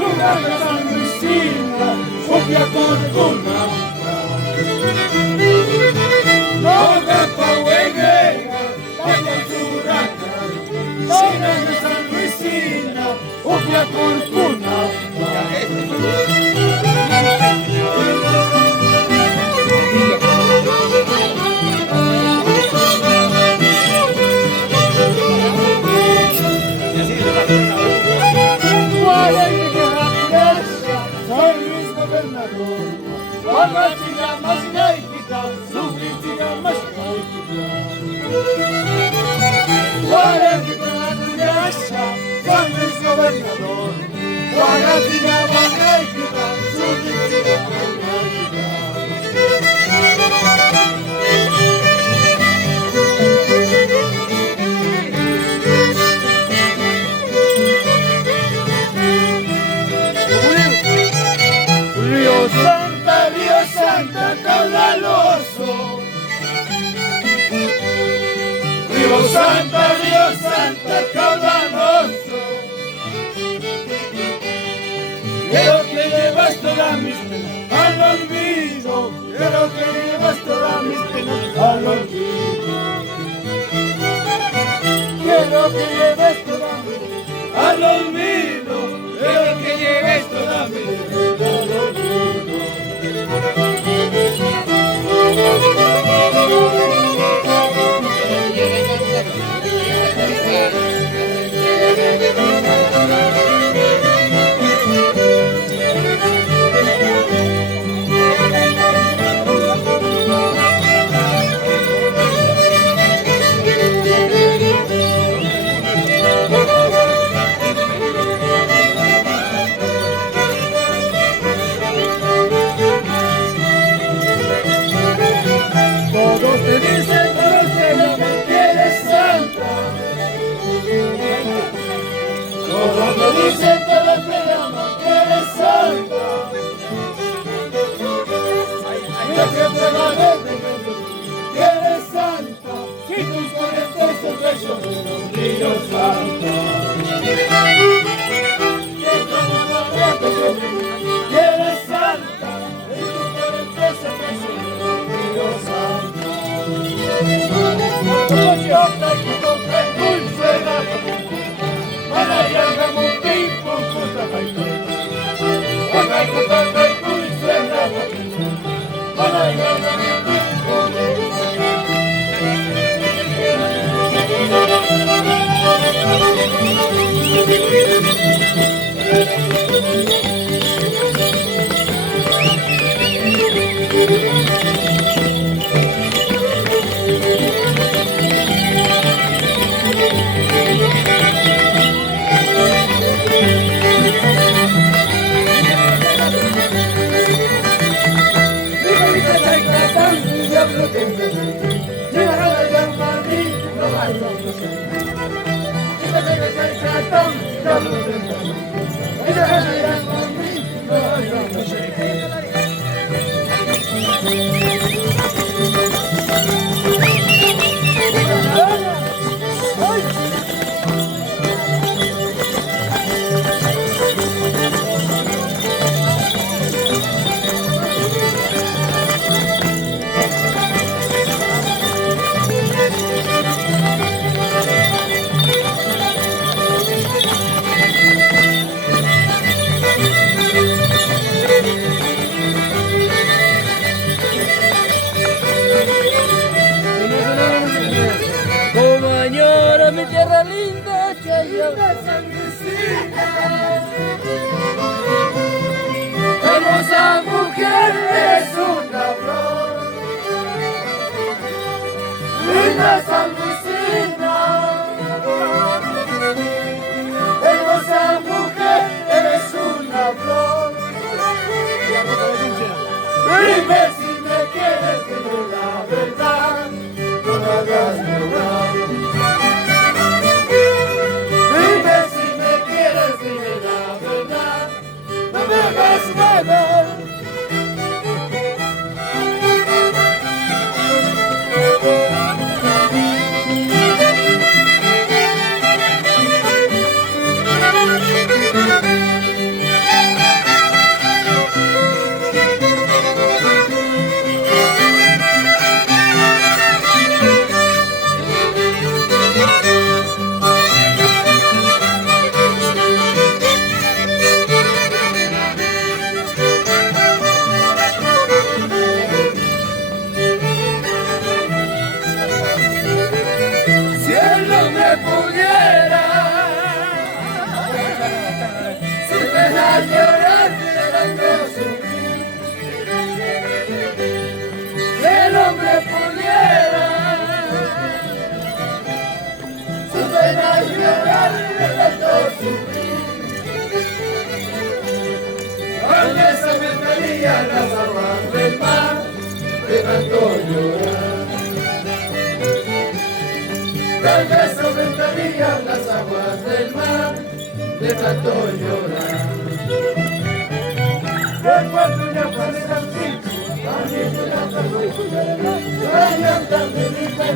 Ciudad de San Luisina, copia corcuna. No de Paueguera, vaya Churaca. Ciudad de San Luisina, copia corcuna. Guardatina más gaitita, sufritina más gaitita. Guardatina San Luis gobernador. Guardatina más gaitita, sufritina más gaitita. Río Santa, caudaloso. Río Santa, caudaloso. Quiero que llevas todas mis penas al olvido. Quiero que llevas todas mis penas al olvido. Quiero que lleves todas mis penas al olvido. Quiero que lleves todas mis penas al olvido. Todos te dicen que eres santa. Todos te dicen que eres santa. Mira que prevalece que eres santa. Si tus corazones son traicioneros, Río Santa. Que eres santa. Si tus corazones son traicioneros, Río Santa. Mi tierra linda, San Luisina. Hermosa mujer es una flor. Linda San Luisina. Hermosa mujer eres una flor. Dime si me quieres, dime la verdad. No me hagas llorar. ventaría las aguas del mar de tanto llorar. Tal vez aumentarían las aguas del mar de tanto llorar. Recuerdo ya pasé así, también de la tarde y su verdad, la tarde de mi vida,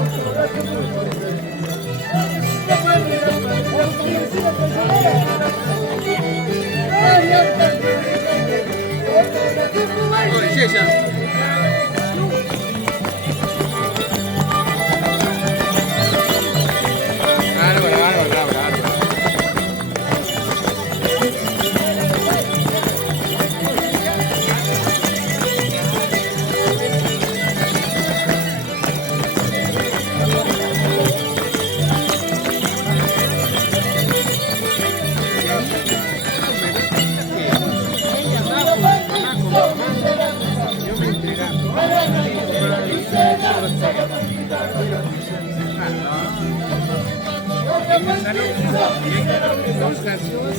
otro rato por recuerdo ya pasé así, la tarde de mi vida, otro rato por recuerdo. 谢谢。Dos canciones.